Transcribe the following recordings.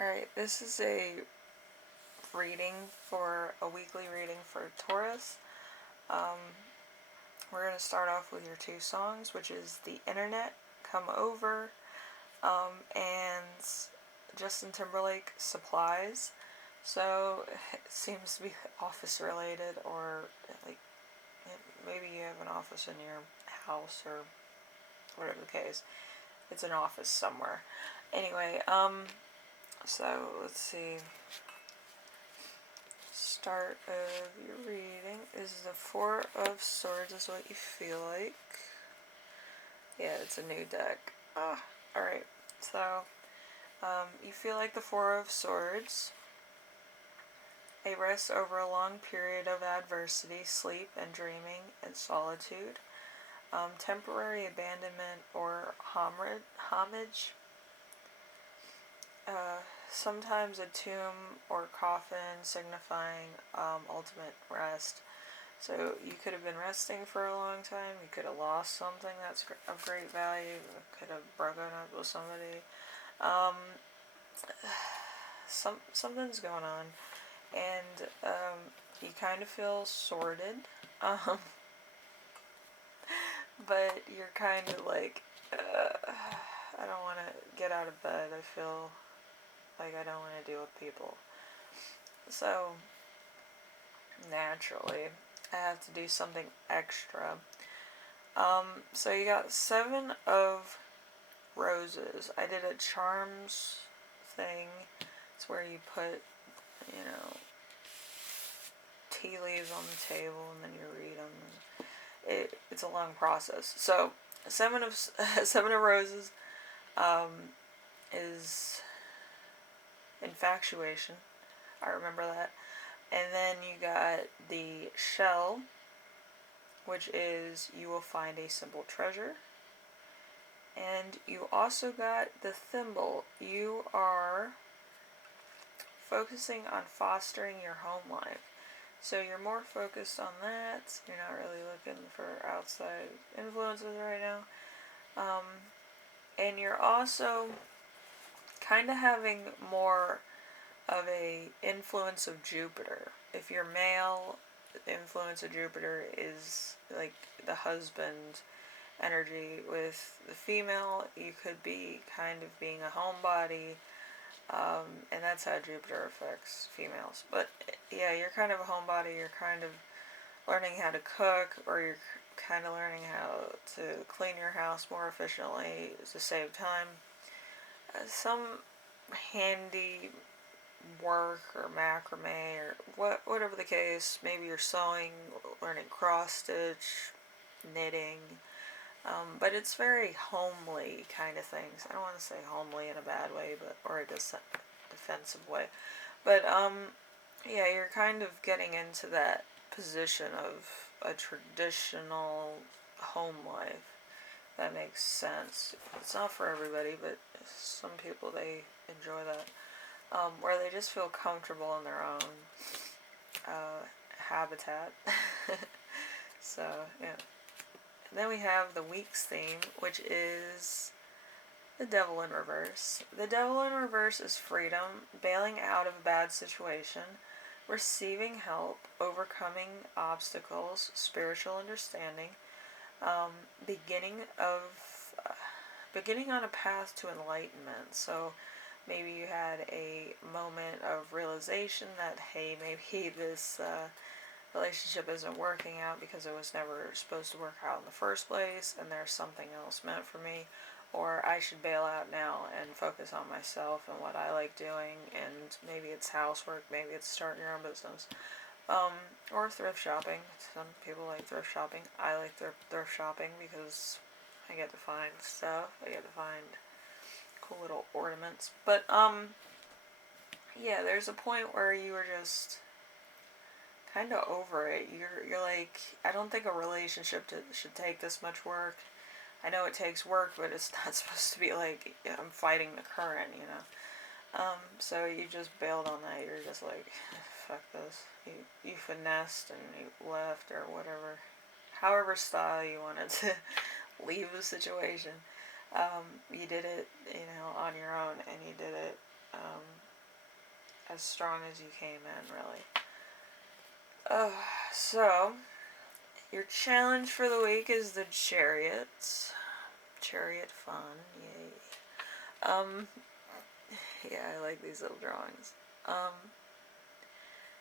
Alright, this is a weekly reading for Taurus. Um, we're going to start off with your two songs, which is The Internet, Come Over, and Justin Timberlake, Supplies. So it seems to be office related, or like maybe you have an office in your house or whatever the case. It's an office somewhere. Anyway, so let's see. Start of your reading is the Four of Swords is what you feel like. Yeah, it's a new deck. Alright. So, you feel like the Four of Swords. A rest over a long period of adversity, sleep and dreaming and solitude. Temporary abandonment or homage. Sometimes a tomb or coffin signifying ultimate rest. So you could have been resting for a long time. You could have lost something that's of great value. You could have broken up with somebody. Something's going on, and you kind of feel sorted. But you're kind of like, I don't want to get out of bed. I feel like I don't want to deal with people. So, naturally, I have to do something extra. So you got 7 of Roses. I did a charms thing. It's where you put, tea leaves on the table and then you read them. It's a long process. So, 7 of 7 of Roses is infatuation. I remember that. And then you got the Shell, which is you will find a simple treasure. And you also got the Thimble. You are focusing on fostering your home life. So you're more focused on that. You're not really looking for outside influences right now. And you're also kind of having more of a influence of Jupiter. If you're male, the influence of Jupiter is like the husband energy. With the female, you could be kind of being a homebody, and that's how Jupiter affects females. But yeah, you're kind of a homebody. You're kind of learning how to cook, or you're kind of learning how to clean your house more efficiently to save time. Some handy work or macrame or whatever the case. Maybe you're sewing, learning cross stitch, knitting. But it's very homely kind of things. I don't want to say homely in a bad way, or a defensive way. But yeah, you're kind of getting into that position of a traditional home life. That makes sense. It's not for everybody, but some people, they enjoy that. Where they just feel comfortable in their own habitat. So, yeah. And then we have the week's theme, which is the Devil in Reverse. The Devil in Reverse is freedom, bailing out of a bad situation, receiving help, overcoming obstacles, spiritual understanding, beginning on a path to enlightenment. So maybe you had a moment of realization that, hey, maybe this relationship isn't working out because it was never supposed to work out in the first place, and there's something else meant for me, or I should bail out now and focus on myself and what I like doing. And maybe it's housework, maybe it's starting your own business, or thrift shopping. Some people like thrift shopping. I like thrift shopping because I get to find stuff. I get to find cool little ornaments. But yeah, there's a point where you were just kind of over it. You're like, I don't think a relationship should take this much work. I know it takes work, but it's not supposed to be like I'm fighting the current, So you just bailed on that. You're just like, fuck this. You finessed and you left, or whatever, however style you wanted to leave the situation. You did it, on your own, and you did it as strong as you came in, really. So, your challenge for the week is the Chariot. Chariot fun, yay. Yeah, I like these little drawings.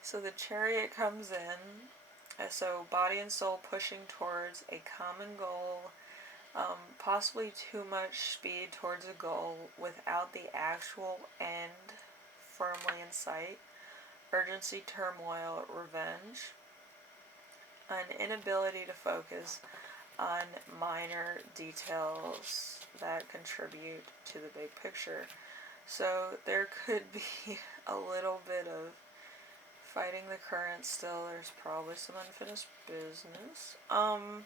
So the Chariot comes in, so body and soul pushing towards a common goal, possibly too much speed towards a goal without the actual end firmly in sight, urgency, turmoil, revenge, an inability to focus on minor details that contribute to the big picture. So there could be a little bit of fighting the current still. There's probably some unfinished business. And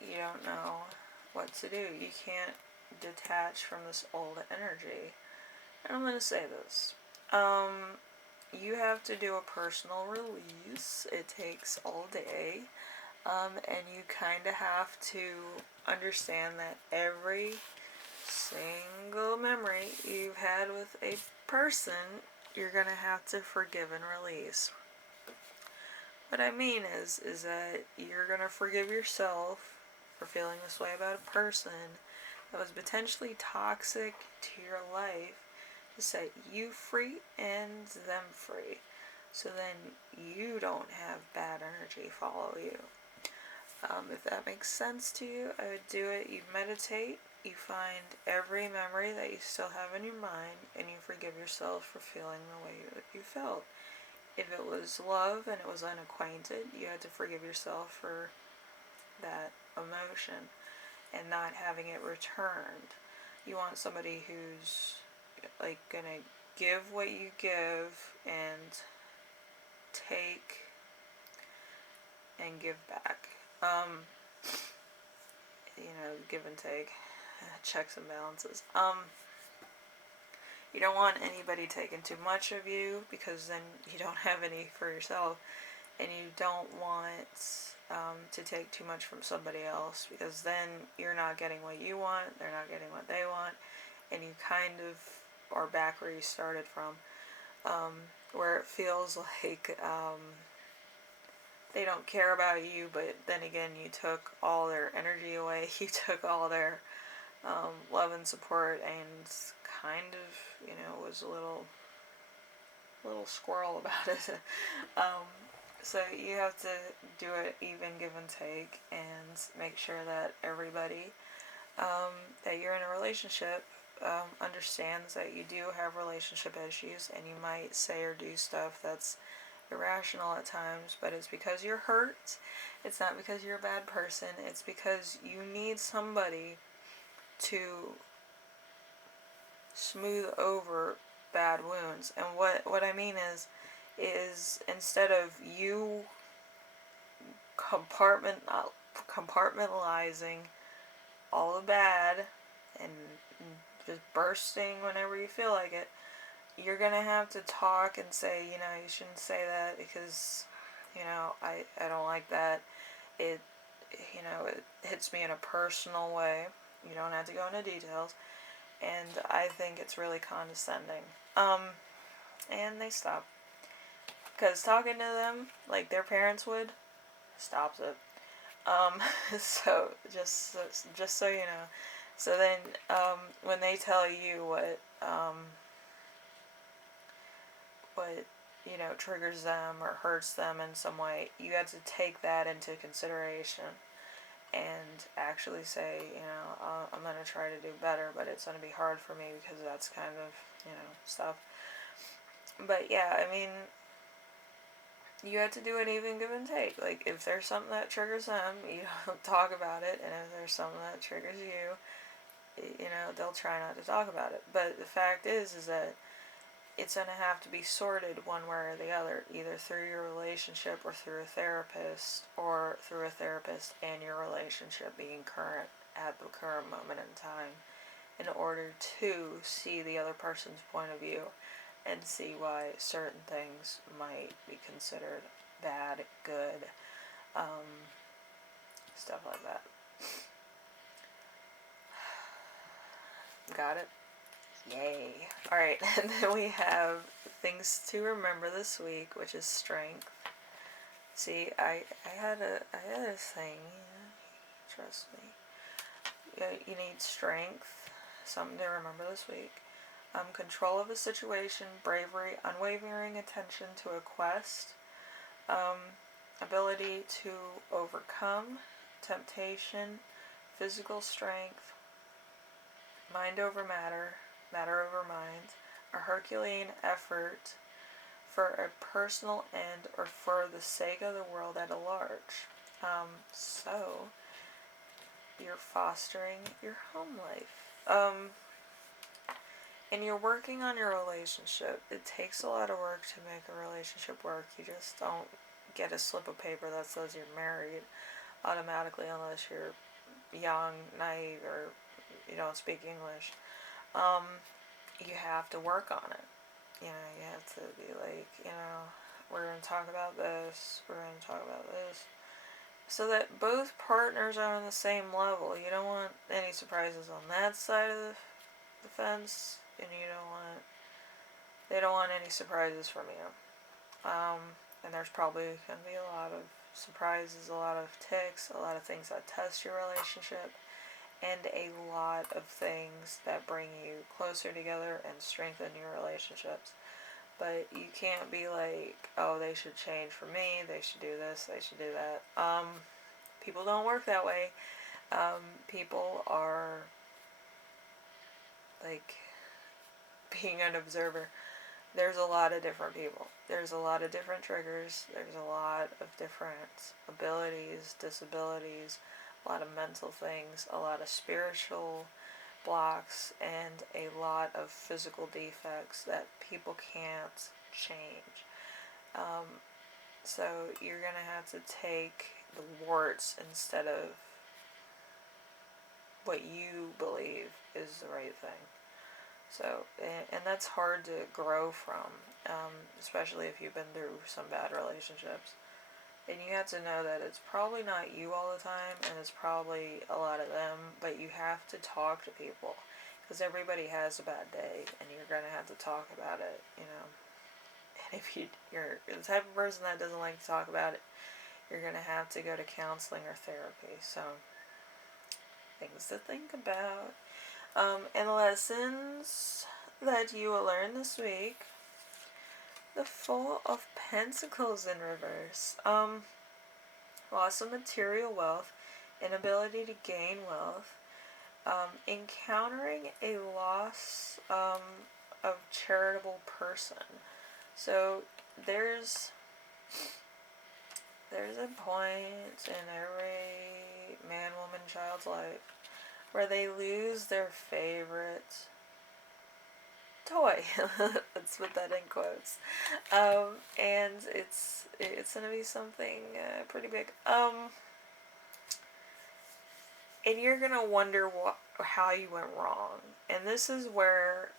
you don't know what to do. You can't detach from this old energy. And I'm going to say this. You have to do a personal release. It takes all day. And you kind of have to understand that every single memory you've had with a person, you're going to have to forgive and release. What I mean is that you're going to forgive yourself for feeling this way about a person that was potentially toxic to your life to set you free and them free. So then you don't have bad energy follow you. If that makes sense to you, I would do it. You meditate, you find every memory that you still have in your mind, and you forgive yourself for feeling the way you felt. If it was love and it was unacquainted, you had to forgive yourself for that emotion and not having it returned. You want somebody who's like gonna give what you give and take and give back. Give and take, checks and balances. You don't want anybody taking too much of you, because then you don't have any for yourself, and you don't want to take too much from somebody else, because then you're not getting what you want, they're not getting what they want, and you kind of are back where you started from, where it feels like they don't care about you, but then again, you took all their energy away, you took all their love and support, and kind of, was a little squirrel about it. So you have to do it even, give and take, and make sure that everybody that you're in a relationship understands that you do have relationship issues, and you might say or do stuff that's irrational at times, but it's because you're hurt. It's not because you're a bad person. It's because you need somebody to smooth over bad wounds. And what I mean is instead of you compartmentalizing all the bad and just bursting whenever you feel like it, you're gonna have to talk and say, you shouldn't say that, because I don't like that. It hits me in a personal way. You don't have to go into details, and I think it's really condescending. And they stop, because talking to them like their parents would stops it. So just so you know. So then when they tell you what triggers them or hurts them in some way, you have to take that into consideration and actually say, I'm going to try to do better, but it's going to be hard for me because that's kind of, stuff. But yeah, I mean, you have to do an even give and take. Like, if there's something that triggers them, you don't talk about it, and if there's something that triggers you, they'll try not to talk about it. But the fact is that it's going to have to be sorted one way or the other, either through your relationship or through a therapist and your relationship being current at the current moment in time, in order to see the other person's point of view and see why certain things might be considered bad, good, stuff like that. Got it? Yay. Alright, and then we have things to remember this week, which is strength. See, I had a thing, trust me. You need strength, something to remember this week. Control of a situation, bravery, unwavering attention to a quest, ability to overcome, temptation, physical strength, mind over matter, matter over mind, a Herculean effort for a personal end or for the sake of the world at large. So, you're fostering your home life. And you're working on your relationship. It takes a lot of work to make a relationship work. You just don't get a slip of paper that says you're married automatically unless you're young, naive, or you don't speak English. You have to work on it. You have to be like, we're going to talk about this, we're going to talk about this. So that both partners are on the same level. You don't want any surprises on that side of the fence, and they don't want any surprises from you. And there's probably going to be a lot of surprises, a lot of ticks, a lot of things that test your relationship, and a lot of things that bring you closer together and strengthen your relationships. But you can't be like, oh, they should change for me, they should do this, they should do that. People don't work that way. People are like being an observer. There's a lot of different people. There's a lot of different triggers. There's a lot of different abilities, disabilities, a lot of mental things, a lot of spiritual blocks, and a lot of physical defects that people can't change. So you're going to have to take the warts instead of what you believe is the right thing. So, and that's hard to grow from, especially if you've been through some bad relationships. And you have to know that it's probably not you all the time, and it's probably a lot of them, but you have to talk to people, because everybody has a bad day, and you're going to have to talk about it, And if you're the type of person that doesn't like to talk about it, you're going to have to go to counseling or therapy. So, things to think about. And lessons that you will learn this week. The Four of Pentacles in reverse. Loss of material wealth, inability to gain wealth, encountering a loss of charitable person. So there's a point in every man, woman, child's life where they lose their favorite toy. Let's put that in quotes. And it's gonna be something pretty big. And you're gonna wonder how you went wrong. And this is where,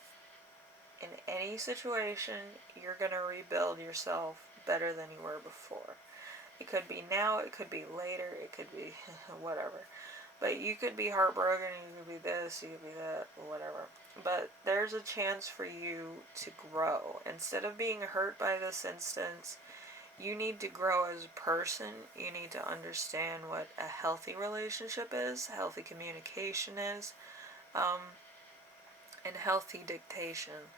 in any situation, you're gonna rebuild yourself better than you were before. It could be now, it could be later, it could be whatever. But you could be heartbroken, you could be this, you could be that, whatever. But there's a chance for you to grow. Instead of being hurt by this instance, you need to grow as a person. You need to understand what a healthy relationship is, healthy communication is, and healthy dictation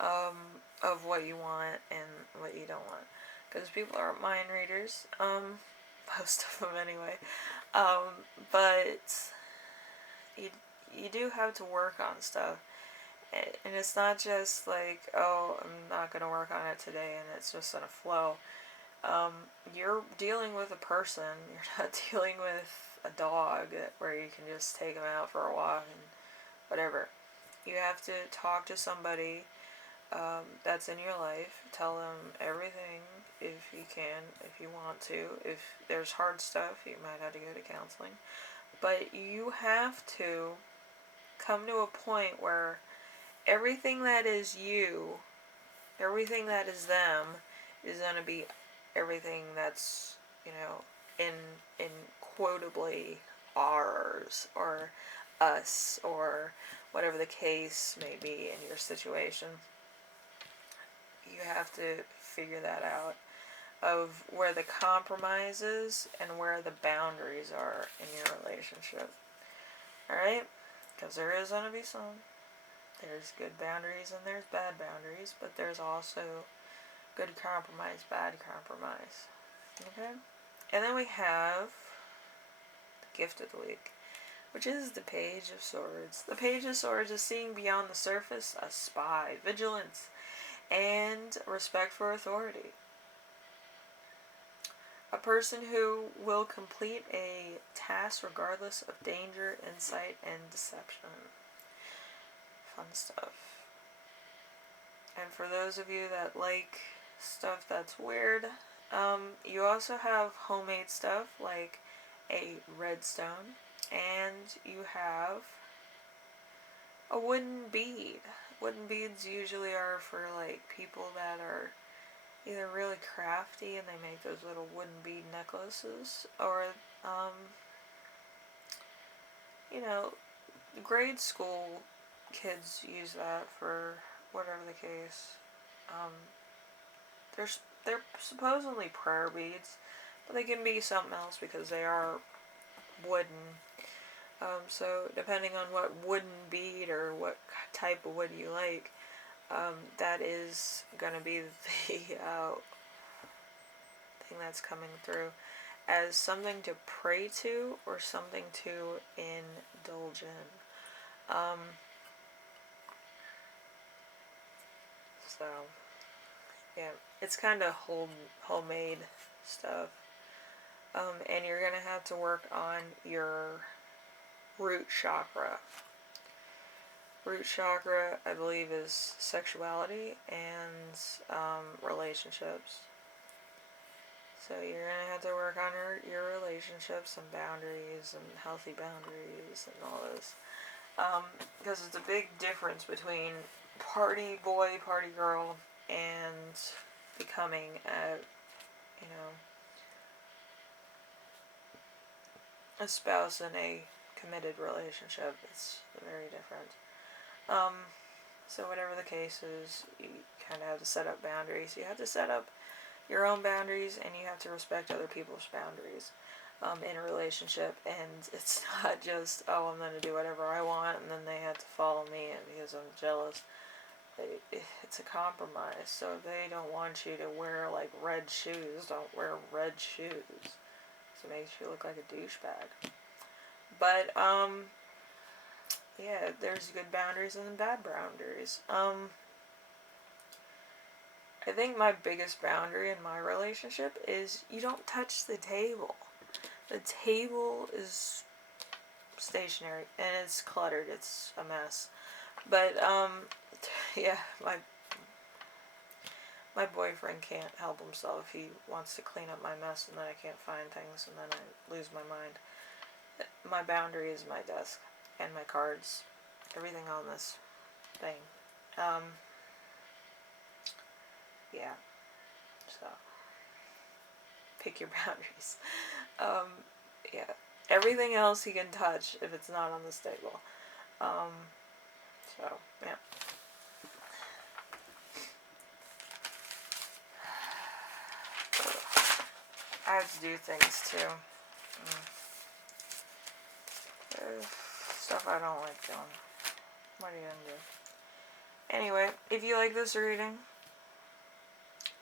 of what you want and what you don't want. Because people aren't mind readers, most of them anyway. But you do have to work on stuff. And it's not just like, oh, I'm not going to work on it today and it's just going to flow. You're dealing with a person. You're not dealing with a dog where you can just take them out for a walk and whatever. You have to talk to somebody that's in your life. Tell them everything if you can, if you want to. If there's hard stuff, you might have to go to counseling. But you have to come to a point where everything that is you, everything that is them, is going to be everything that's, in quotably ours, or us, or whatever the case may be in your situation. You have to figure that out, of where the compromise is and where the boundaries are in your relationship. Alright? Because there is going to be some. There's good boundaries and there's bad boundaries, but there's also good compromise, bad compromise. Okay? And then we have the gift of the week, which is the Page of Swords. The Page of Swords is seeing beyond the surface, a spy, vigilance, and respect for authority. A person who will complete a task regardless of danger, insight, and deception. Fun stuff. And for those of you that like stuff that's weird, you also have homemade stuff like a redstone, and you have a wooden bead. Wooden beads usually are for like people that are either really crafty and they make those little wooden bead necklaces, or you know, grade school kids use that for whatever the case. They're supposedly prayer beads, but they can be something else because they are wooden. So depending on what wooden bead or what type of wood you like, that is going to be the thing that's coming through as something to pray to or something to indulge in. So, yeah, it's kind of homemade stuff. And you're going to have to work on your root chakra. Root chakra, I believe, is sexuality and relationships. So you're going to have to work on your relationships and boundaries and healthy boundaries and all this. Because it's a big difference between party boy, party girl, and becoming a spouse in a committed relationship. It's very different. So whatever the case is, you kind of have to set up boundaries. You have to set up your own boundaries, and you have to respect other people's boundaries in a relationship. And it's not just, oh, I'm going to do whatever I want, and then they have to follow me because I'm jealous. It's a compromise. So if they don't want you to wear like red shoes, don't wear red shoes. So it makes you look like a douchebag. But yeah, there's good boundaries and bad boundaries. I think my biggest boundary in my relationship is you don't touch the table. The table is stationary and it's cluttered. It's a mess. But yeah, my boyfriend can't help himself. He wants to clean up my mess, and then I can't find things, and then I lose my mind. My boundary is my desk and my cards, everything on this thing. Yeah, so pick your boundaries. Yeah, everything else he can touch if it's not on this table. So yeah. I have to do things too. Stuff I don't like doing. What are you gonna do? Anyway, if you like this reading,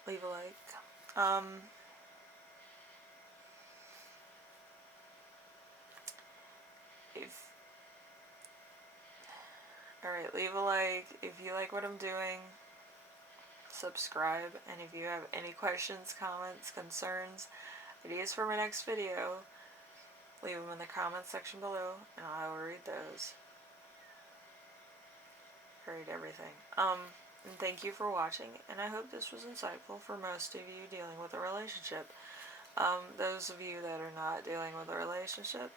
leave a like. Alright, leave a like if you like what I'm doing. Subscribe, and if you have any questions, comments, concerns, ideas for my next video, leave them in the comments section below, and I will read those. Read everything. And thank you for watching, and I hope this was insightful for most of you dealing with a relationship. Those of you that are not dealing with a relationship,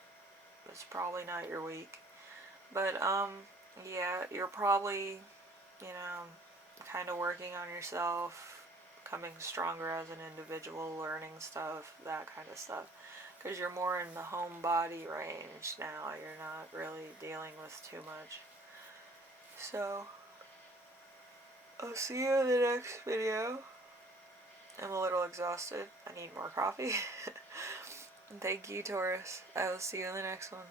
it's probably not your week. But, yeah, you're probably, kind of working on yourself, becoming stronger as an individual, learning stuff, that kind of stuff. Because you're more in the homebody range now. You're not really dealing with too much. So, I'll see you in the next video. I'm a little exhausted. I need more coffee. And thank you, Taurus. I will see you in the next one.